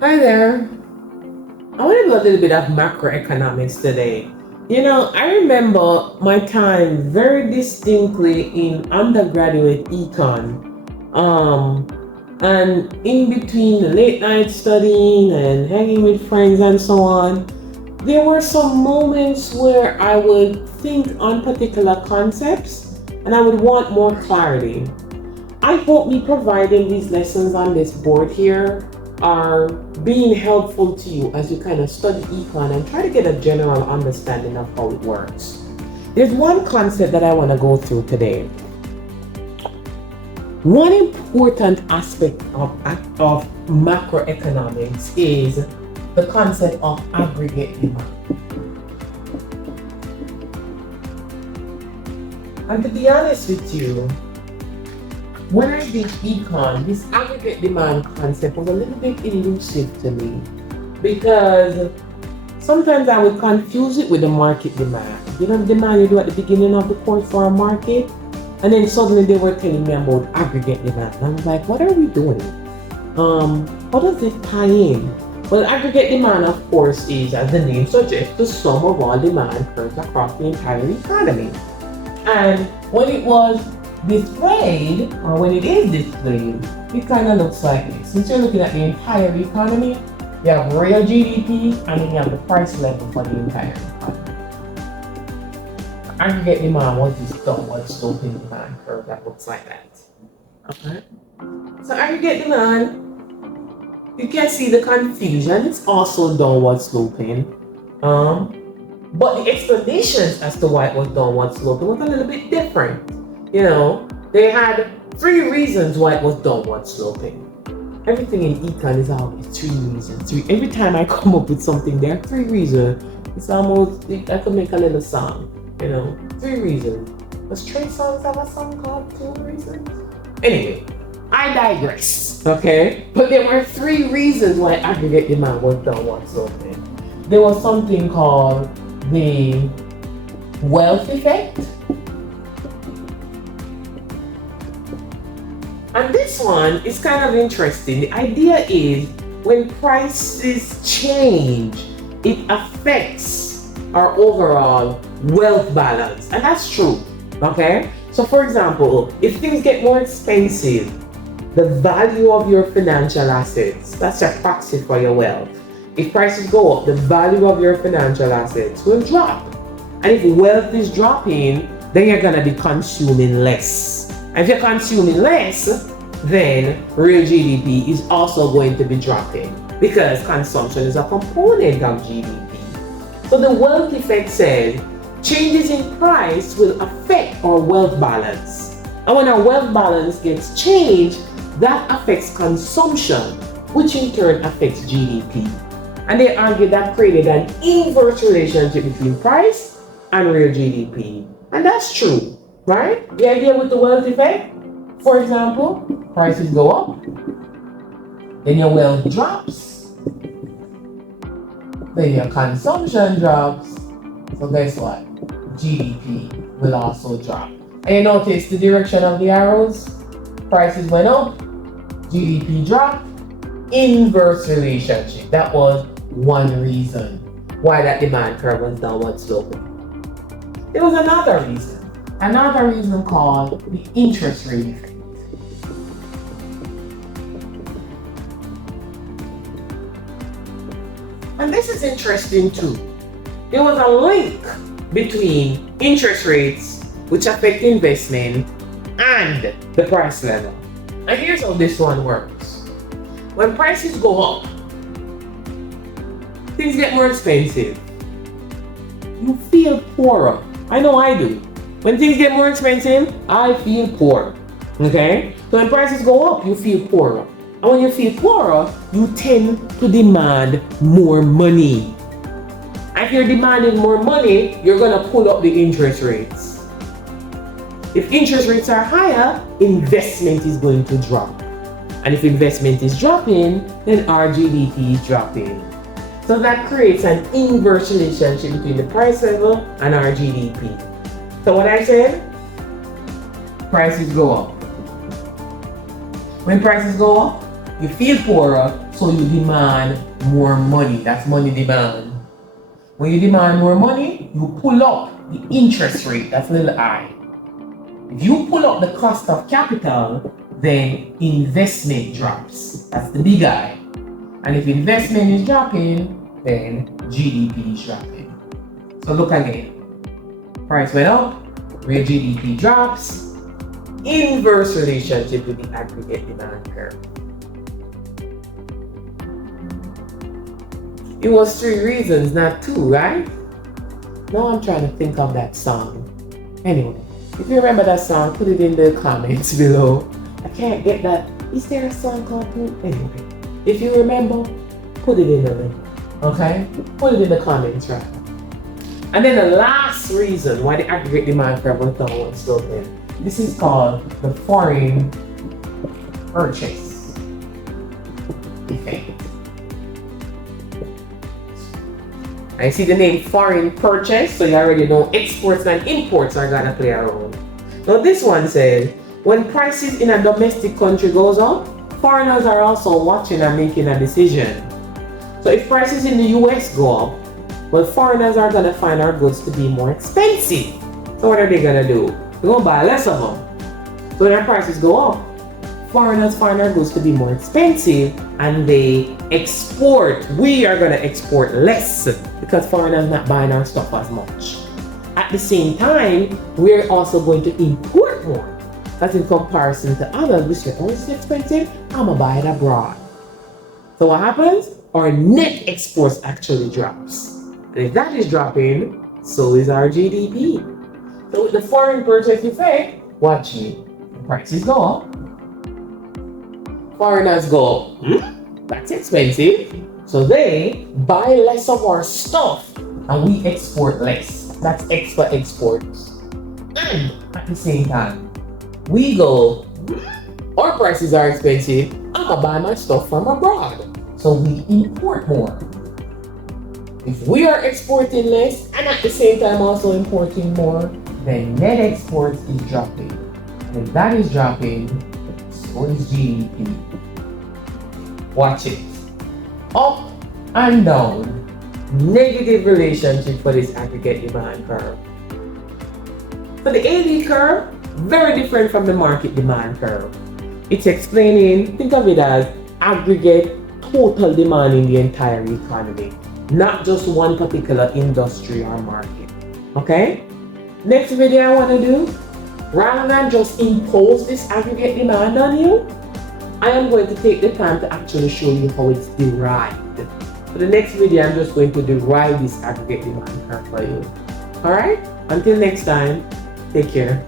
Hi there. I want to do a little bit of macroeconomics today. I remember my time very distinctly in undergraduate econ. Um, and in between the late night studying and hanging with friends and so on, there were some moments where I would think on particular concepts and I would want more clarity. I hope me providing these lessons on this board here are being helpful to you as you kind of study econ and try to get a general understanding of how it works. There's one concept that I want to go through today. One important aspect of macroeconomics is the concept of aggregate demand. And to be honest with you, when I did econ, this aggregate demand concept was a little bit elusive to me because sometimes I would confuse it with the market demand. You know, the demand you do at the beginning of the course for a market, and then suddenly they were telling me about aggregate demand. And I was like, what are we doing? How does it tie in? Well, aggregate demand, of course, is, as the name suggests, the sum of all demand curves across the entire economy. And when it was displayed, or when it is displayed, it kind of looks like this. Since you're looking at the entire economy, you have real GDP and then you have the price level for the entire economy. Aggregate demand was this downward sloping demand curve that looks like that. Okay. So aggregate demand, you can see the confusion. It's also downward sloping. But the explanations as to why it was downward sloping was a little bit different. They had three reasons why it was downward sloping. Everything in econ is always three reasons. Every time I come up with something, there are three reasons. It's almost, I could make a little song, 3 reasons. Does Trey Songz have a song called 2 Reasons? Anyway, I digress, okay? But there were 3 reasons why aggregate demand was downward sloping. There was something called the wealth effect. And this one is kind of interesting. The idea is when prices change, it affects our overall wealth balance. And that's true, okay? So for example, if things get more expensive, the value of your financial assets, that's a proxy for your wealth. If prices go up, the value of your financial assets will drop. And if wealth is dropping, then you're gonna be consuming less. And if you're consuming less, then real GDP is also going to be dropping because consumption is a component of GDP. So the wealth effect says changes in price will affect our wealth balance. And when our wealth balance gets changed, that affects consumption, which in turn affects GDP. And they argue that created an inverse relationship between price and real GDP. And that's true, right? The idea with the wealth effect, for example, prices go up, then your wealth drops, then your consumption drops. So guess what? GDP will also drop. And you notice the direction of the arrows? Prices went up, GDP dropped, inverse relationship. That was one reason why that demand curve was downward sloping. There was another reason called the interest rate effect. And this is interesting too. There was a link between interest rates, which affect investment, and the price level. And here's how this one works. When prices go up, things get more expensive. You feel poorer. I know I do. When things get more expensive, I feel poor. Okay? So when prices go up, you feel poorer. And when you feel poorer, you tend to demand more money. And if you're demanding more money, you're going to pull up the interest rates. If interest rates are higher, investment is going to drop. And if investment is dropping, then our GDP is dropping. So that creates an inverse relationship between the price level and our GDP. So what I said, prices go up. When prices go up, You feel poorer, so you demand more money. That's money demand. When you demand more money, you pull up the interest rate. That's a little I. If you pull up the cost of capital, then investment drops. That's the big I. And if investment is dropping, then GDP is dropping. So look again. Price went up, where GDP drops, inverse relationship with the aggregate demand curve. It was 3 reasons, not 2, right? Now I'm trying to think of that song. Anyway, if you remember that song, put it in the comments below. I can't get that. Is there a song called Anyway, if you remember, put it in the link. Okay? Put it in the comments right now. And then the last reason why the aggregate demand curve went down was still there. This is called the foreign purchase effect. I see the name foreign purchase, so you already know exports and imports are gonna play a role. Now this one says, when prices in a domestic country goes up, foreigners are also watching and making a decision. So if prices in the US go up, well, foreigners are gonna find our goods to be more expensive. So what are they gonna do? They're gonna buy less of them. So when our prices go up, foreigners find our goods to be more expensive and they export. We are gonna export less because foreigners not buying our stuff as much. At the same time, we're also going to import more. As in comparison to others, we say, oh, it's expensive, I'm gonna buy it abroad. So what happens? Our net exports actually drops. And if that is dropping, so is our GDP. So with the foreign purchase effect, watch me. The prices go up. Foreigners go, that's expensive. So they buy less of our stuff and we export less. That's extra exports. And at the same time, we go, our prices are expensive, I'm gonna buy my stuff from abroad. So we import more. If we are exporting less and at the same time also importing more, then net exports is dropping. And if that is dropping, so is GDP. Watch it. Up and down. Negative relationship for this aggregate demand curve. For the AD curve, very different from the market demand curve. It's explaining, think of it as aggregate total demand in the entire economy, not just one particular industry or market. Okay? Next video I want to do, rather than just impose this aggregate demand on you, I am going to take the time to actually show you how it's derived. For the next video, I'm just going to derive this aggregate demand curve for you. Alright? Until next time, take care.